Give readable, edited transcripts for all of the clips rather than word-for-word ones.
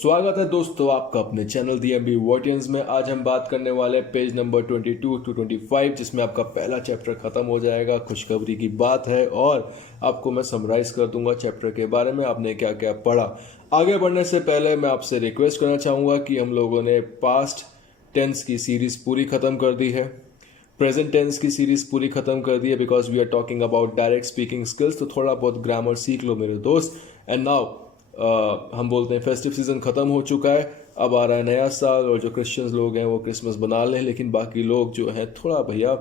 स्वागत है दोस्तों आपका अपने चैनल DMB वर्टियंस में। आज हम बात करने वाले हैं पेज नंबर 22 to 25, जिसमें आपका पहला चैप्टर खत्म हो जाएगा। खुशखबरी की बात है और आपको मैं समराइज कर दूंगा चैप्टर के बारे में आपने क्या क्या पढ़ा। आगे बढ़ने से पहले मैं आपसे रिक्वेस्ट करना चाहूँगा कि हम लोगों ने पास्ट टेंस की सीरीज पूरी ख़त्म कर दी है, प्रेजेंट टेंस की सीरीज पूरी खत्म कर दी है, because we are talking about direct speaking skills. तो थोड़ा बहुत ग्रामर सीख लो मेरे दोस्त। एंड नाउ हम बोलते हैं फेस्टिव सीजन खत्म हो चुका है, अब आ रहा है नया साल और जो क्रिश्चियंस लोग हैं वो क्रिसमस बना लें, लेकिन बाकी लोग जो हैं थोड़ा भैया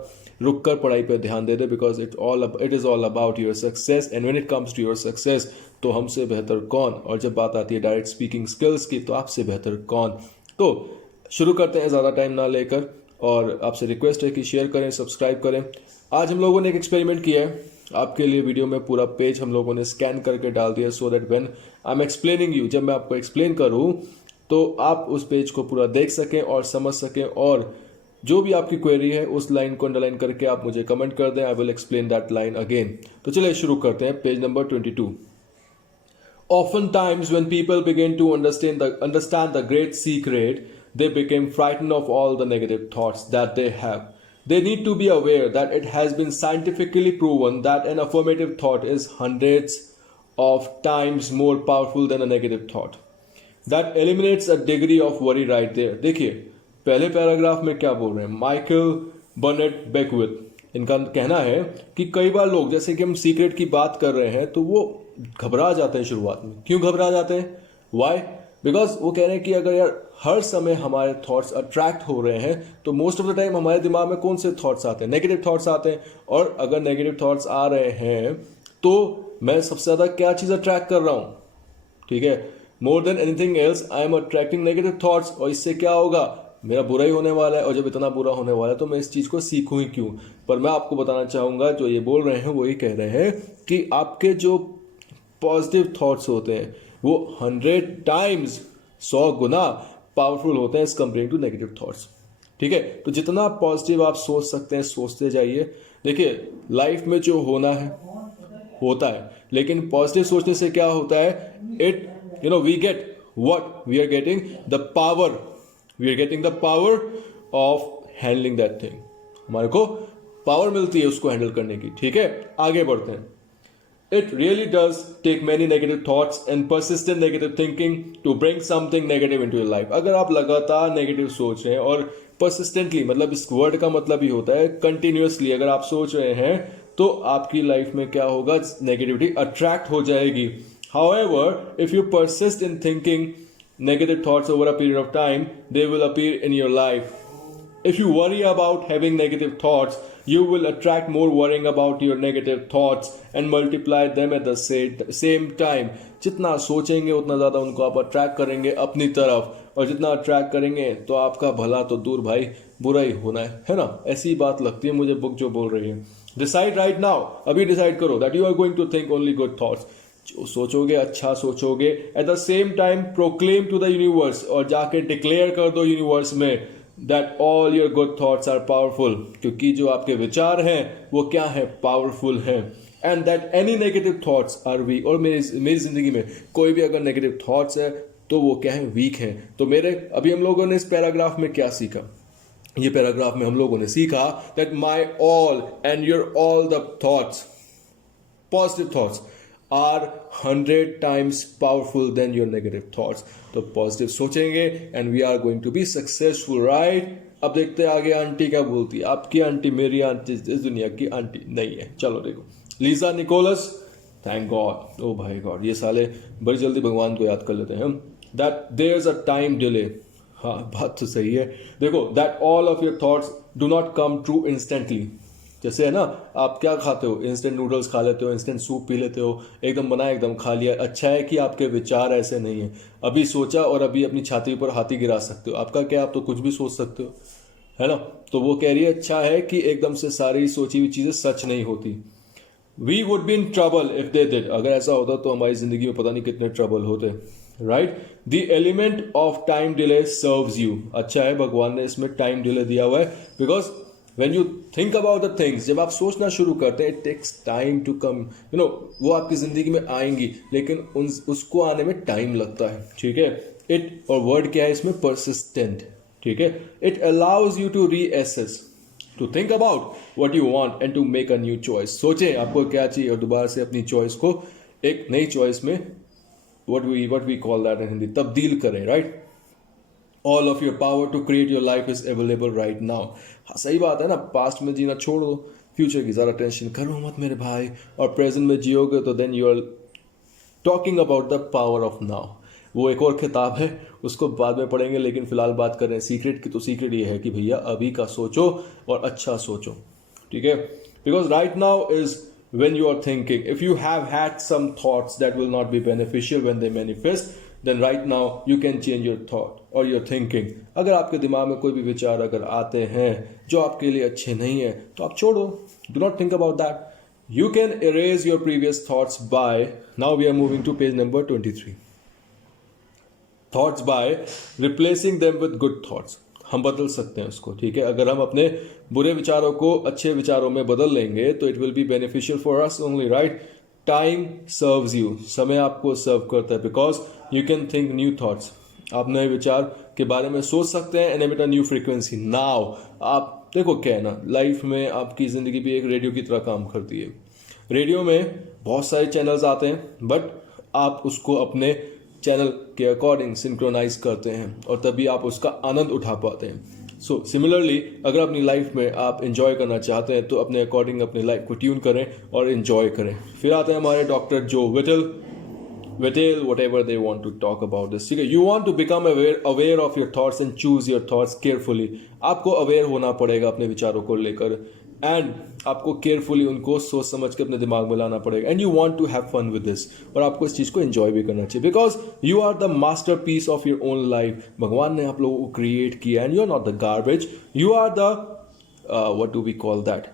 रुक कर पढ़ाई पे ध्यान दे दे, because it is all about your success. And when it comes to your success तो हमसे बेहतर कौन, और जब बात आती है डायरेक्ट स्पीकिंग स्किल्स की तो आपसे बेहतर कौन। तो शुरू करते हैं ज़्यादा टाइम ना लेकर, और आपसे रिक्वेस्ट है कि शेयर करें, सब्सक्राइब करें। आज हम लोगों ने एक एक्सपेरिमेंट किया है आपके लिए। वीडियो में पूरा पेज हम लोगों ने स्कैन करके डाल दिया, so that when I am explaining you, जब मैं आपको एक्सप्लेन करूं तो आप उस पेज को पूरा देख सकें और समझ सकें, और जो भी आपकी क्वेरी है उस लाइन को अंडरलाइन करके आप मुझे कमेंट कर दें। I will explain that line again. तो चलिए शुरू करते हैं। Page number 22। Oftentimes, when people begin to understand the great secret, they become frightened of all the negative thoughts that they have. They need to be aware that it has been scientifically proven that an affirmative thought is hundreds of times more powerful than a negative thought. That eliminates a degree of worry right there. देखिए पहले paragraph में क्या बोल रहे हैं, Michael बर्नेट Beckwith, इनका कहना है कि कई बार लोग, जैसे कि हम सीक्रेट की बात कर रहे हैं, तो वो घबरा जाते हैं शुरुआत में। क्यों घबरा जाते हैं? वाई? बिकॉज वो कह रहे हैं कि अगर यार हर समय हमारे थॉट्स अट्रैक्ट हो रहे हैं तो मोस्ट ऑफ द टाइम हमारे दिमाग में कौन से थॉट्स आते हैं? नेगेटिव थॉट्स आते हैं। और अगर नेगेटिव थॉट्स आ रहे हैं तो मैं सबसे ज़्यादा क्या चीज़ अट्रैक्ट कर रहा हूँ? ठीक है, more than anything else I am attracting negative thoughts. और इससे क्या होगा? मेरा बुरा ही होने वाला है, और जब इतना बुरा होने वाला है तो मैं इस चीज़ को सीखूँ ही क्यों। पर मैं आपको बताना चाहूँगा, जो ये बोल रहे हैं वो ये कह रहे हैं कि आपके जो पॉजिटिव थॉट्स होते हैं वो 100 टाइम्स 100 गुना पावरफुल होते हैं as compare to negative thoughts. ठीक है, तो जितना पॉजिटिव आप सोच सकते हैं सोचते जाइए। देखिए लाइफ में जो होना है होता है, लेकिन पॉजिटिव सोचने से क्या होता है, it we get what we are getting the power, we are getting the power of handling that thing. हमारे को पावर मिलती है उसको हैंडल करने की। ठीक है, आगे बढ़ते हैं। It really does take many negative thoughts and persistent negative thinking to bring something negative into your life. अगर आप लगातार नेगेटिव सोच रहे हैं, और persistently मतलब इस वर्ड का मतलब ही होता है continuously, अगर आप सोच रहे हैं तो आपकी लाइफ में क्या होगा? नेगेटिविटी अट्रैक्ट हो जाएगी। However, if you persist in thinking negative thoughts over a period of time, they will appear in your life. If you worry about having negative thoughts, you will attract more worrying about your negative thoughts and multiply them at the same time. जितना सोचेंगे उतना ज़्यादा उनको आप attract करेंगे अपनी तरफ, और जितना अट्रैक्ट करेंगे तो आपका भला तो दूर भाई बुरा ही होना है ना। ऐसी बात लगती है मुझे बुक जो बोल रही है। डिसाइड राइट नाउ, अभी डिसाइड करो that you are going to think only good thoughts. जो सोचोगे अच्छा सोचोगे। At the same time proclaim to the universe, और जाके डिक्लेयर कर दो यूनिवर्स में that all your good thoughts are powerful, क्योंकि जो आपके विचार हैं वो क्या है? पावरफुल हैं। and that any negative thoughts are weak, और मेरी जिंदगी में कोई भी अगर नेगेटिव थॉट्स है तो वो क्या है? वीक हैं। तो मेरे अभी हम लोगों ने इस पैराग्राफ में क्या सीखा? ये पैराग्राफ में हम लोगों ने सीखा that my all and your all the thoughts, positive thoughts are 100 times powerful than your negative thoughts. तो पॉजिटिव सोचेंगे and we are going to be successful, right? अब देखते हैं आगे आंटी क्या बोलती है। आपकी आंटी मेरी आंटी इस दुनिया की आंटी नहीं है। चलो देखो, लीजा निकोलस, थैंक गॉड, ओ भाई गॉड, ये साले बड़ी जल्दी भगवान को याद कर लेते हैं हम। That there is a time delay. हाँ बात तो सही है। देखो, that all of your thoughts do not come true instantly. जैसे है ना, आप क्या खाते हो? इंस्टेंट नूडल्स खा लेते हो, इंस्टेंट सूप पी लेते हो, एकदम बनाया एकदम खा लिया। अच्छा है कि आपके विचार ऐसे नहीं है, अभी सोचा और अभी अपनी छाती पर हाथी गिरा सकते हो। आपका क्या, आप तो कुछ भी सोच सकते हो, है ना। तो वो कह रही है अच्छा है कि एकदम से सारी सोची हुई चीज़ें सच नहीं होती। We would be in trouble if they did, अगर ऐसा होता तो हमारी जिंदगी में पता नहीं कितने ट्रबल होते, right. The element of time delay serves you. अच्छा है भगवान ने इसमें टाइम डिले दिया हुआ है, because when you think about the things, जब आप सोचना शुरू करते हैं, it takes time to come, वो आपकी जिंदगी में आएंगी, लेकिन उसको आने में टाइम लगता है। ठीक है, इट, और वर्ड क्या है इसमें, परसिस्टेंट, ठीक है. It allows you to reassess, to think about what you want and to make a new choice. सोचें आपको क्या चाहिए और दोबारा से अपनी चॉइस को एक नई चॉइस में what we call that in Hindi, तब्दील करें, right. All of your power to create your life is available right now. हाँ सही बात है ना, पास्ट में जीना छोड़ दो, फ्यूचर की ज़्यादा टेंशन करो मत मेरे भाई, और प्रेजेंट में जियोगे तो then you are talking about the power of now. वो एक और किताब है, उसको बाद में पढ़ेंगे, लेकिन फिलहाल बात करें सीक्रेट की. तो सीक्रेट ये है कि भैया अभी का सोचो और अच्छा सोचो, ठीक है. Because right now is when you are thinking. If you have had some thoughts that will not be beneficial when they manifest, then right now you can change your thought or your thinking. अगर आपके दिमाग में कोई भी विचार अगर आते हैं जो आपके लिए अच्छे नहीं है तो आप छोड़ो. Do not think about that. You can erase your previous thoughts by, now we are moving to page number 23. Thoughts by replacing them with good thoughts. हम बदल सकते हैं उसको, ठीक है. अगर हम अपने बुरे विचारों को अच्छे विचारों में बदल लेंगे तो it will be beneficial for us only, right. Time serves you, समय आपको सर्व करता है, because you can think new thoughts. आप नए विचार के बारे में सोच सकते हैं and emit a new frequency. Now आप देखो क्या है ना, लाइफ में आपकी ज़िंदगी भी एक रेडियो की तरह काम करती है. रेडियो में बहुत सारे चैनल्स आते हैं, बट आप उसको अपने चैनल के अकॉर्डिंग सिंक्रोनाइज करते हैं और तभी आप उसका आनंद उठा पाते हैं. सो सिमिलरली अगर अपनी लाइफ में आप एंजॉय करना चाहते हैं तो अपने अकॉर्डिंग अपनी लाइफ को ट्यून करें और एंजॉय करें. फिर आते हैं हमारे डॉक्टर जो Vettel, whatever they want to talk about this, ठीक है. You want to become aware of your thoughts and choose your thoughts carefully. आपको अवेयर होना पड़ेगा अपने विचारों को लेकर एंड आपको केयरफुली उनको सोच समझ के अपने दिमाग में लाना पड़ेगा. And you want to have fun with this, और आपको इस चीज़ को एंजॉय भी करना चाहिए, because you are the masterpiece of your own life. भगवान ने आप लोगों को क्रिएट किया and you are not the garbage, you are the what do we call that,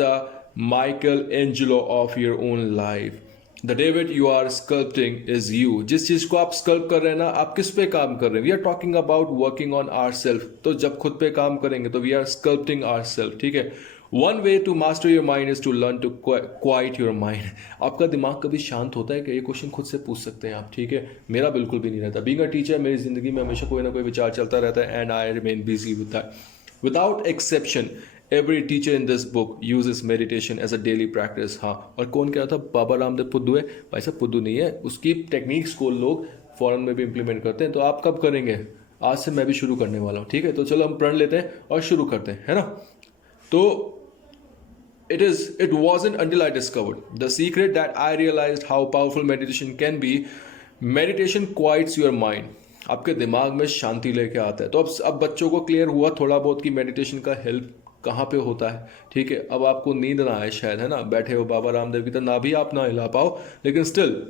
the Michelangelo of your own life. The David you are sculpting is you. जिस चीज को आप स्कल्प कर रहे हैं ना, आप किस पे काम कर रहे हैं. We are talking about working on our self. तो जब खुद पे काम करेंगे तो we are sculpting our self, ठीक है. One way to master your mind is to learn to quiet your mind. आपका दिमाग कभी शांत होता है कि ये क्वेश्चन खुद से पूछ सकते हैं आप, ठीक है. मेरा बिल्कुल भी नहीं रहता. बीइंग अ टीचर मेरी जिंदगी में हमेशा कोई ना कोई विचार चलता रहता है and I remain busy with that. Without exception every teacher in this book uses meditation as a daily practice. हाँ, और कौन कह रहा था, बाबा रामदेव पुद्दू है. भाई साहब पुद्दू नहीं है, उसकी टेक्निक्स को लोग फॉरेन में भी इंप्लीमेंट करते हैं. तो आप कब करेंगे? आज से मैं भी शुरू करने वाला हूँ, ठीक है. तो चलो हम प्रण लेते हैं और शुरू करते हैं, है ना. तो it wasn't until I discovered the secret that I realized how powerful meditation can be. Meditation quiets your mind. आपके दिमाग में शांति लेके आता है. तो अब बच्चों को क्लियर हुआ थोड़ा बहुत कि मेडिटेशन का हेल्प कहाँ पे होता है, ठीक है. अब आपको नींद ना आए शायद, है ना, बैठे हो बाबा रामदेव की तरह, ना भी आप ना हिला पाओ, लेकिन still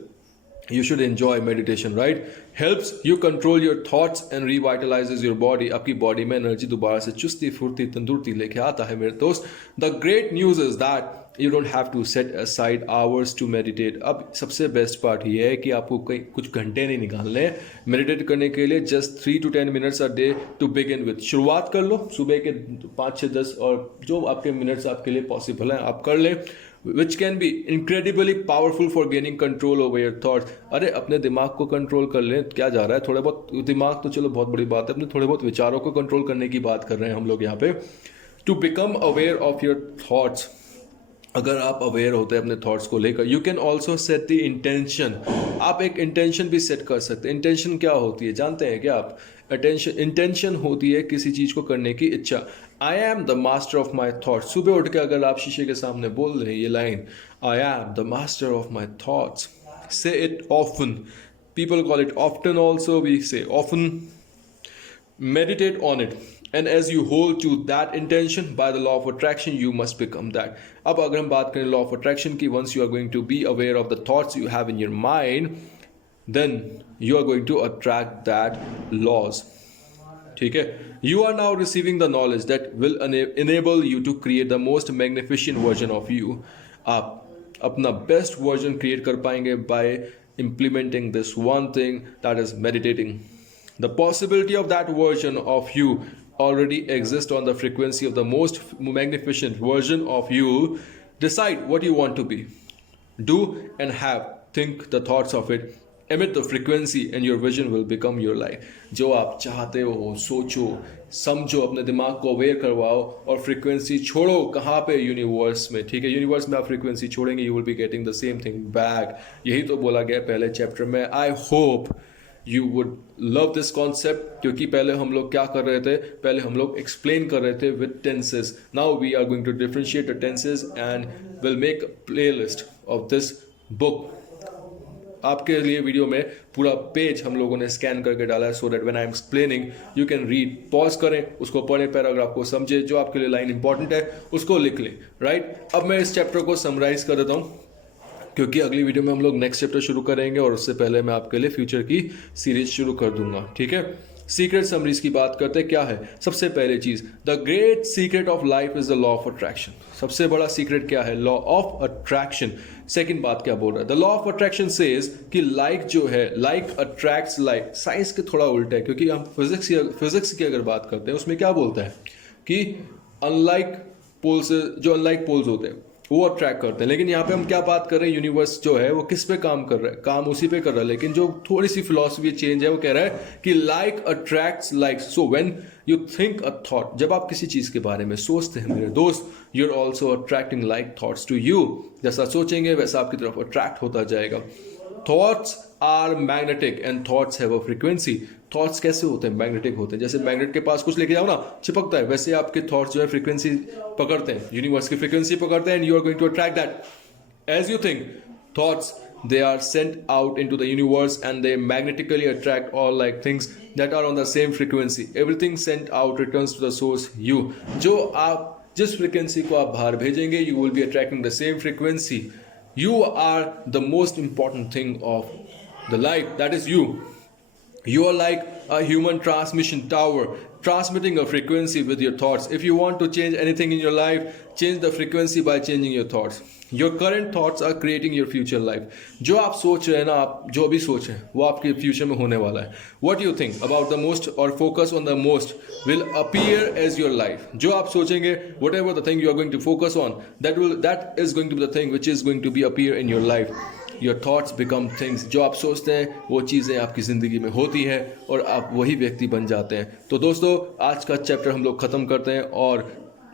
you should enjoy meditation, right? Helps you control your thoughts and revitalizes your body. आपकी बॉडी में एनर्जी दोबारा से चुस्ती फुर्ती तंदुरुस्ती लेके आता है मेरे दोस्त. The great news is that you don't have to set aside hours to meditate. अब सबसे बेस्ट पार्ट ये है कि आपको कुछ घंटे नहीं निकालने मेडिटेट करने के लिए. Just 3 to 10 minutes a day to begin with. शुरुआत कर लो सुबह के 5 से 10 और जो आपके मिनट्स आपके लिए पॉसिबल हैं आप कर लें. Which can be incredibly powerful for gaining control over your thoughts. अरे अपने दिमाग को कंट्रोल कर लें, क्या जा रहा है. थोड़ा बहुत दिमाग तो चलो बहुत बड़ी बात है, अपने थोड़े बहुत विचारों को कंट्रोल करने की बात कर रहे हैं हम लोग यहाँ पे. To become aware of your thoughts. अगर आप अवेयर होते हैं अपने थॉट्स को लेकर, you can also set the intention. आप एक इंटेंशन भी सेट कर सकते हैं. इंटेंशन क्या होती है जानते हैं क्या आप? इंटेंशन होती है किसी चीज़ को करने की इच्छा. आई am the master of my thoughts. सुबह उठ के अगर आप शीशे के सामने बोल रहे हैं ये line, I am the master of my thoughts, say it often. People call it often also, we say often. Meditate on it, and as you hold to that intention by the law of attraction you must become that. अब अगर हम बात करें law of attraction की, once you are going to be aware of the thoughts you have in your mind, then you are going to attract that laws. ठीक है. You are now receiving the knowledge that will enable you to create the most magnificent version of you. आप अपना best version create कर पाएंगे by implementing this one thing, that is meditating. The possibility of that version of you already exists on the frequency of the most magnificent version of you. Decide what you want to be. Do and have. Think the thoughts of it. emit the frequency and your vision will become your life. जो आप चाहते हो सोचो समझो, अपने दिमाग को aware करवाओ और फ्रीक्वेंसी छोड़ो कहाँ पे, यूनिवर्स में, ठीक है। यूनिवर्स में आप फ्रीक्वेंसी छोड़ेंगे, you will be getting the same thing back. यही तो बोला गया पहले चैप्टर में। I hope you would love this concept, क्योंकि पहले हम लोग क्या कर रहे थे, पहले हम लोग एक्सप्लेन कर रहे थे with tenses. Now we are going to differentiate the tenses and will make a playlist of this book. आपके लिए वीडियो में पूरा पेज हम लोगों ने स्कैन करके डाला है, so that when I am explaining you can read, pause करें, उसको पढ़ें, पैराग्राफ को समझे, जो आपके लिए लाइन इंपॉर्टेंट है उसको लिख लें, राइट। अब मैं इस चैप्टर को समराइज कर देता हूँ, क्योंकि अगली वीडियो में हम लोग नेक्स्ट चैप्टर शुरू करेंगे और उससे पहले मैं आपके लिए फ्यूचर की सीरीज शुरू कर दूंगा, ठीक है। सीक्रेट समरीज की बात करते हैं, क्या है सबसे पहले चीज, the great secret of life is the law of attraction. सबसे बड़ा सीक्रेट क्या है, लॉ ऑफ अट्रैक्शन। सेकंड बात क्या बोल रहा है, the law of attraction says कि लाइक जो है, लाइक अट्रैक्ट्स लाइक। साइंस के थोड़ा उल्टा है, क्योंकि हम फिजिक्स की अगर बात करते हैं उसमें क्या बोलता है कि अनलाइक पोल्स, जो अनलाइक पोल्स होते हैं वो अट्रैक्ट करते हैं। लेकिन यहाँ पे हम क्या बात कर रहे हैं, यूनिवर्स जो है वो किस पे काम कर रहा है, काम उसी पे कर रहा है। लेकिन जो थोड़ी सी फिलॉसफी चेंज है, वो कह रहा है कि like attracts like. So when you think a thought, जब आप किसी चीज के बारे में सोचते हैं मेरे दोस्त, you are also attracting like thoughts to you. जैसा सोचेंगे वैसा आपकी तरफ अट्रैक्ट होता जाएगा। Thoughts are magnetic and thoughts have a frequency. Thoughts कैसे होते हैं, मैग्नेटिक होते हैं। जैसे मैग्नेट के पास कुछ लेके जाओ ना, चिपकता है, वैसे आपके थॉट्स जो है फ्रीक्वेंसी पकड़ते हैं, यूनिवर्स की फ्रीक्वेंसी पकड़ते हैं, and you are going to attract that as you think. Thoughts they are sent out into the universe and they magnetically attract all like things that are on the same frequency. Everything sent out returns to the source you. जो आप जिस frequency को आप बाहर भेजेंगे, you will be attracting the same frequency. You are the most important thing of the life, that is you. You are like a human transmission tower, transmitting a frequency with your thoughts. If you want to change anything in your life, change the frequency by changing your thoughts. Your current thoughts are creating your future life. जो आप सोच रहे हैं ना, आप जो अभी सोच रहे हैं वो आपके फ्यूचर में होने वाला है. What you think about the most or focus on the most will appear as your life. जो आप सोचेंगे, whatever the thing you are going to focus on, that is going to be the thing which is going to be appear in your life. Your thoughts become things. जो आप सोचते हैं वो चीज़ें आपकी ज़िंदगी में होती है और आप वही व्यक्ति बन जाते हैं. तो दोस्तों, आज का चैप्टर हम लोग ख़त्म करते हैं और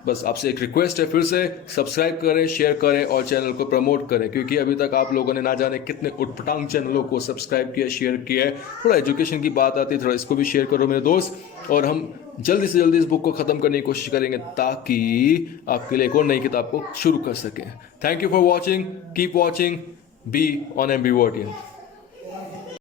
बस आपसे एक रिक्वेस्ट है, फिर से सब्सक्राइब करें, शेयर करें और चैनल को प्रमोट करें, क्योंकि अभी तक आप लोगों ने ना जाने कितने उटपटांग चैनलों को सब्सक्राइब किया, शेयर किया है. थोड़ा एजुकेशन की बात आती है, थोड़ा इसको भी शेयर करो मेरे दोस्त, और हम जल्दी से जल्दी इस बुक को ख़त्म करने की कोशिश करेंगे ताकि आपके लिए एक और नई किताब को शुरू कर सकें. Thank you for watching, keep watching, be on एम्बिवर्टियन.